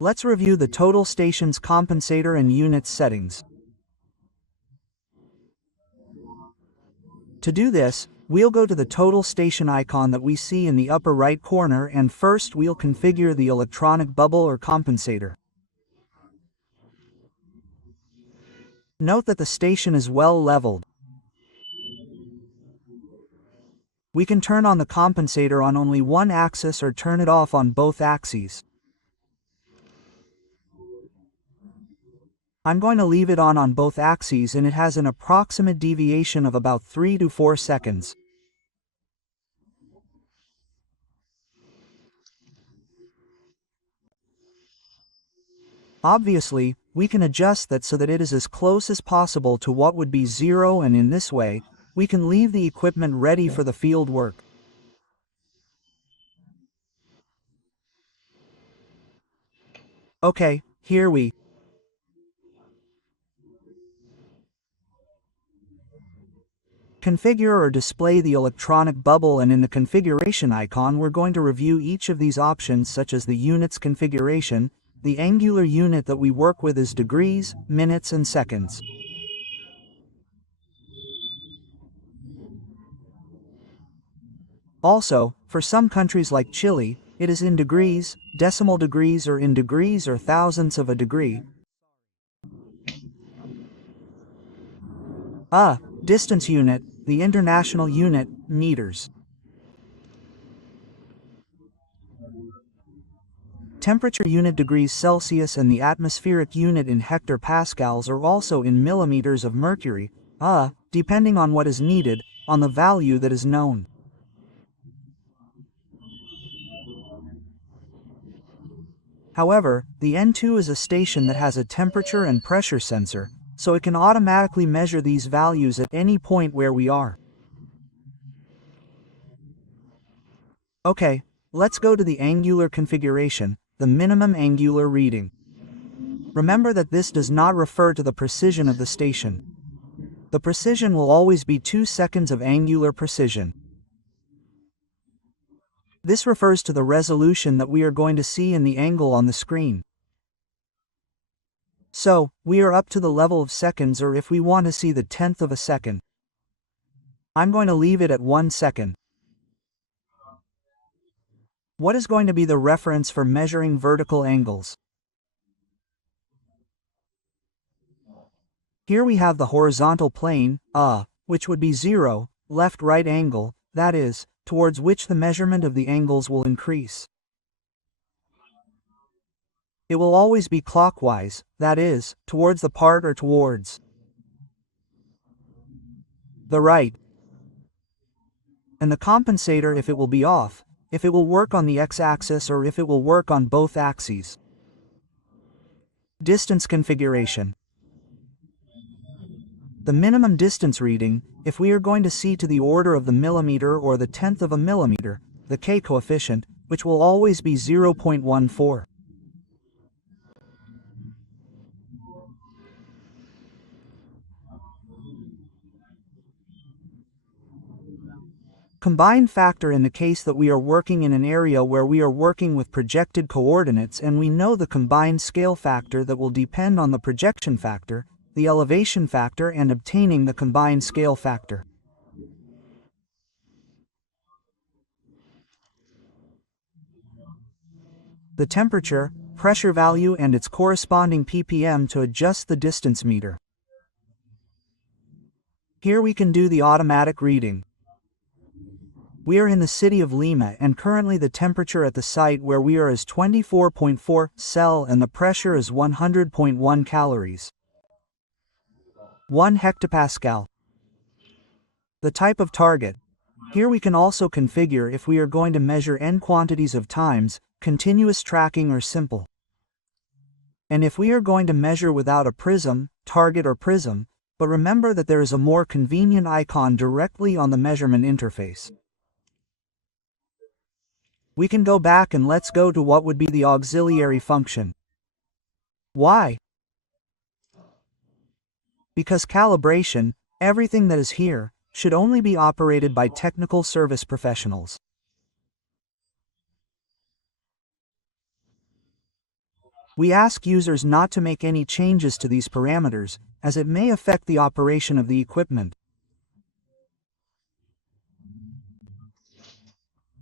Let's review the total station's compensator and units settings. To do this, we'll go to the total station icon that we see in the upper right corner, and first we'll configure the electronic bubble or compensator. Note that the station is well leveled. We can turn on the compensator on only one axis or turn it off on both axes. I'm going to leave it on both axes, and it has an approximate deviation of about 3 to 4 seconds. Obviously, we can adjust that so that it is as close as possible to what would be 0, and in this way, we can leave the equipment ready for the field work. Okay, here we configure or display the electronic bubble, and in the configuration icon we're going to review each of these options, such as the unit's configuration. The angular unit that we work with is degrees, minutes, and seconds. Also, for some countries like Chile, it is in degrees, decimal degrees, or in degrees or thousandths of a degree. Distance unit, the international unit, meters. Temperature unit degrees Celsius, and the atmospheric unit in hectopascals are also in millimeters of mercury, depending on what is needed, on the value that is known. However, the N2 is a station that has a temperature and pressure sensor, so it can automatically measure these values at any point where we are. Okay, let's go to the angular configuration, the minimum angular reading. Remember that this does not refer to the precision of the station. The precision will always be 2 seconds of angular precision. This refers to the resolution that we are going to see in the angle on the screen. So, we are up to the level of seconds, or if we want to see the tenth of a second, I'm going to leave it at 1 second. What is going to be the reference for measuring vertical angles? Here we have the horizontal plane, which would be 0, left-right angle, that is, towards which the measurement of the angles will increase. It will always be clockwise, that is, towards the part or towards the right. And the compensator, if it will be off, if it will work on the x-axis, or if it will work on both axes. Distance configuration. The minimum distance reading, if we are going to see to the order of the millimeter or the tenth of a millimeter, the K coefficient, which will always be 0.14. Combined factor, in the case that we are working in an area where we are working with projected coordinates and we know the combined scale factor that will depend on the projection factor, the elevation factor, and obtaining the combined scale factor. The temperature, pressure value, and its corresponding ppm to adjust the distance meter. Here we can do the automatic reading. We are in the city of Lima, and currently the temperature at the site where we are is 24.4 Cel and the pressure is 100.1 calories. 1 hectopascal. The type of target. Here we can also configure if we are going to measure n quantities of times, continuous tracking, or simple. And if we are going to measure without a prism, target, or prism, but remember that there is a more convenient icon directly on the measurement interface. We can go back and let's go to what would be the auxiliary function. Why? Because calibration, everything that is here, should only be operated by technical service professionals. We ask users not to make any changes to these parameters, as it may affect the operation of the equipment.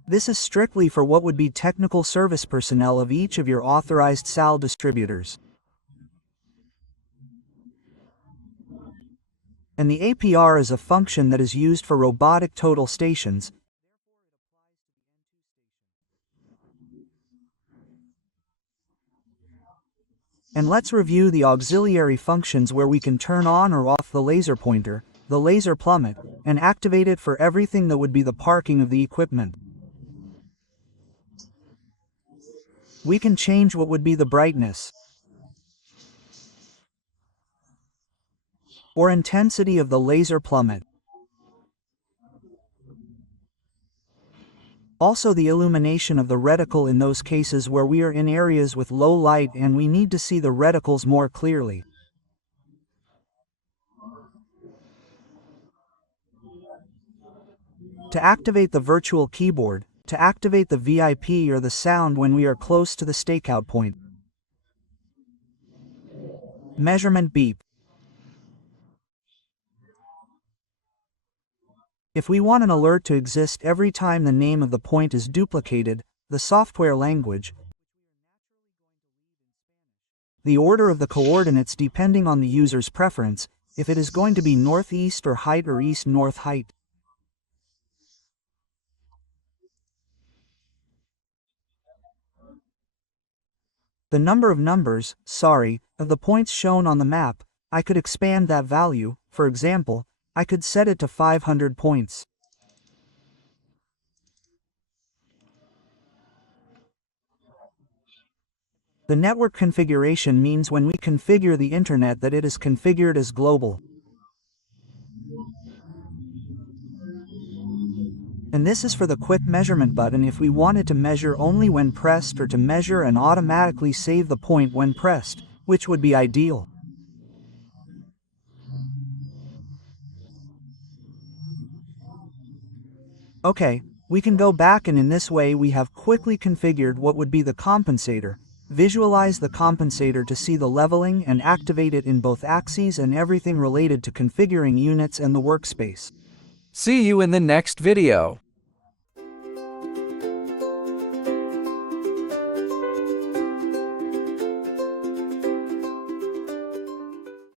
This is strictly for what would be technical service personnel of each of your authorized SAL distributors. And the APR is a function that is used for robotic total stations. And let's review the auxiliary functions where we can turn on or off the laser pointer, the laser plummet, and activate it for everything that would be the parking of the equipment. We can change what would be the brightness or intensity of the laser plummet. Also the illumination of the reticle in those cases where we are in areas with low light and we need to see the reticles more clearly. To activate the virtual keyboard, to activate the VIP or the sound when we are close to the stakeout point. Measurement beep. If we want an alert to exist every time the name of the point is duplicated, the software language, the order of the coordinates depending on the user's preference, if it is going to be northeast or height or east-north height. The number of numbers, of the points shown on the map, I could expand that value. For example, I could set it to 500 points. The network configuration means when we configure the internet that it is configured as global. And this is for the quick measurement button if we wanted to measure only when pressed or to measure and automatically save the point when pressed, which would be ideal. Okay, we can go back and in this way we have quickly configured what would be the compensator, visualize the compensator to see the leveling and activate it in both axes and everything related to configuring units and the workspace. See you in the next video.